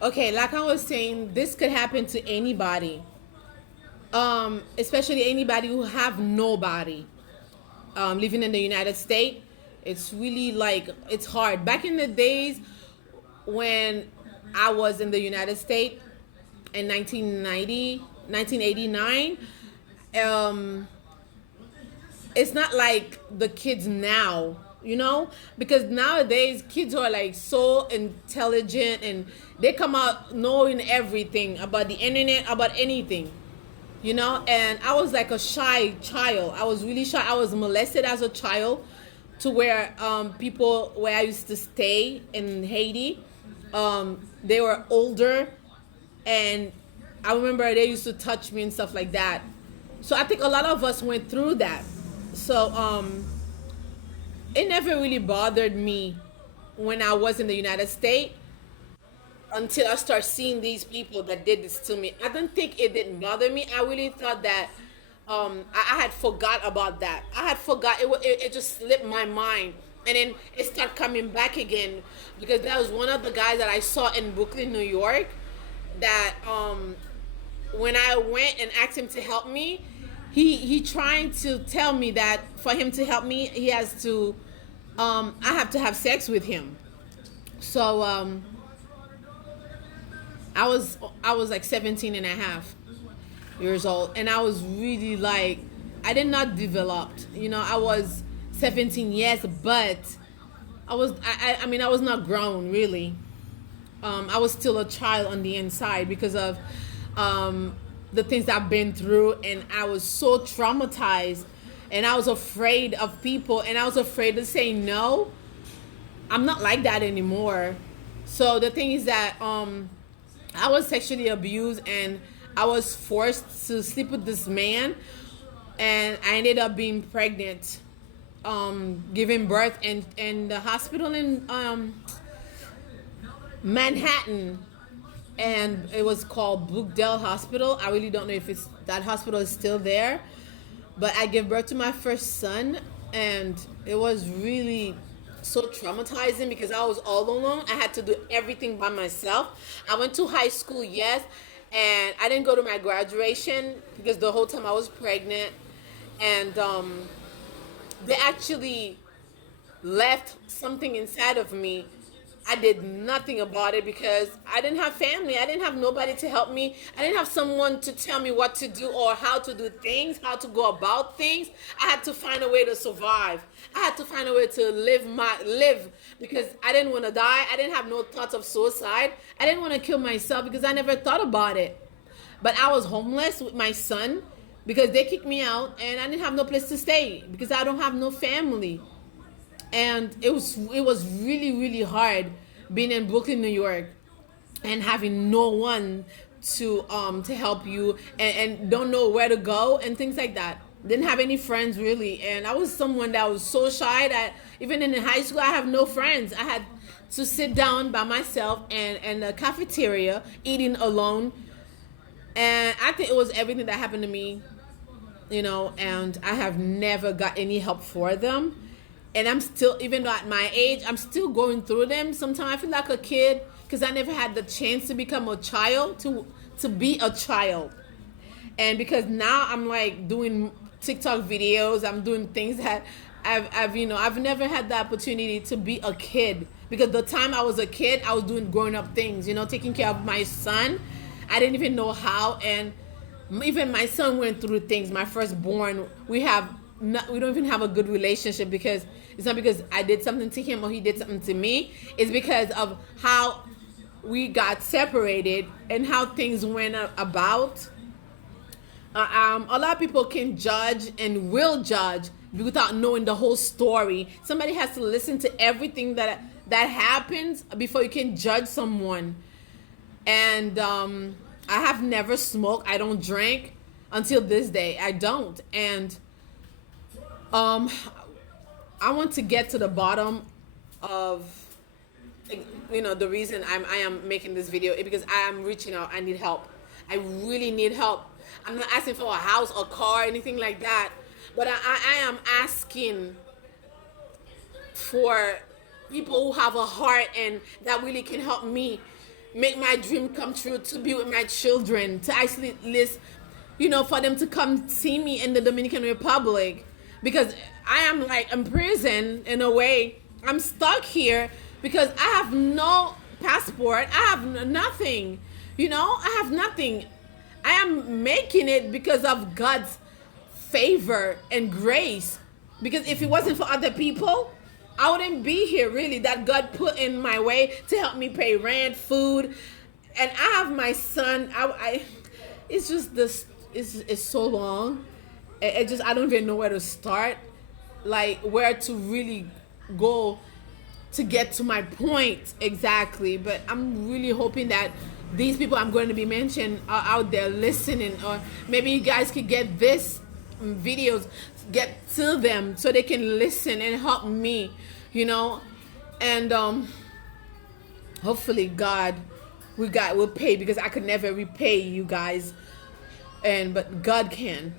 Okay, like I was saying, this could happen to anybody. Especially anybody who have nobody. Living in the United States, it's really like it's hard. Back in the days when I was in the United States in 1990, 1989, it's not like the kids now, because nowadays kids are like so intelligent and they come out knowing everything about the internet, about anything. And I was like a shy child. I was really shy. I was molested as a child, to where people where I used to stay in Haiti, they were older, and I remember they used to touch me and stuff like that. So I think a lot of us went through that. So it never really bothered me when I was in the United States, until I start seeing these people that did this to me. I don't think it didn't bother me. I really thought that I had forgot about that. I had forgot it just slipped my mind, and then it started coming back again, because that was one of the guys that I saw in Brooklyn, New York. That when I went and asked him to help me, he trying to tell me that for him to help me, he has to I have to have sex with him. So I was like 17 and a half years old, and I was really like, I did not developed. I was 17, yes, but I mean, I was not grown really. I was still a child on the inside, because of the things I've been through, and I was so traumatized, and I was afraid of people, and I was afraid to say no. I'm not like that anymore. So the thing is that I was sexually abused, and I was forced to sleep with this man, and I ended up being pregnant, giving birth in the hospital in Manhattan, and it was called Brookdale Hospital. I really don't know if it's that hospital is still there, but I gave birth to my first son, and it was really so traumatizing, because I was all alone. I had to do everything by myself. I went to high school, yes, and I didn't go to my graduation because the whole time I was pregnant, and they actually left something inside of me. I did nothing about it because I didn't have family. I didn't have nobody to help me. I didn't have someone to tell me what to do or how to do things, how to go about things. I had to find a way to survive. I had to find a way to live, because I didn't want to die. I didn't have no thoughts of suicide. I didn't want to kill myself because I never thought about it. But I was homeless with my son because they kicked me out, and I didn't have no place to stay because I don't have no family. And it was really really hard being in Brooklyn, New York, and having no one to help you, and don't know where to go and things like that. Didn't have any friends really, and I was someone that was so shy that even in high school I have no friends. I had to sit down by myself and in the cafeteria eating alone, and I think it was everything that happened to me, and I have never got any help for them. And I'm still, even though at my age, I'm still going through them. Sometimes I feel like a kid because I never had the chance to become a child, to be a child. And because now I'm like doing TikTok videos, I'm doing things that I've never had the opportunity to be a kid, because the time I was a kid, I was doing grown up things, taking care of my son. I didn't even know how, and even my son went through things. My firstborn, we don't even have a good relationship, because it's not because I did something to him or he did something to me. It's because of how we got separated and how things went about. A lot of people can judge and will judge without knowing the whole story. Somebody has to listen to everything that happens before you can judge someone. And I have never smoked. I don't drink until this day. I don't. And um, I want to get to the bottom of the reason I am making this video is because I am reaching out. I need help. I really need help. I'm not asking for a house or car, anything like that, but I am asking for people who have a heart and that really can help me, make my dream come true, to be with my children, to actually list, for them to come see me in the Dominican Republic, because I am like in prison in a way. I'm stuck here because I have no passport. I have nothing. I have nothing. I am making it because of God's favor and grace. Because if it wasn't for other people, I wouldn't be here, really, that God put in my way to help me pay rent, food. And I have my son. It's just this, it's so long. I don't even know where to start, like where to really go to get to my point exactly. But I'm really hoping that these people I'm going to be mentioning are out there listening, or maybe you guys could get this videos, get to them so they can listen and help me, and hopefully God will pay, because I could never repay you guys, but God can.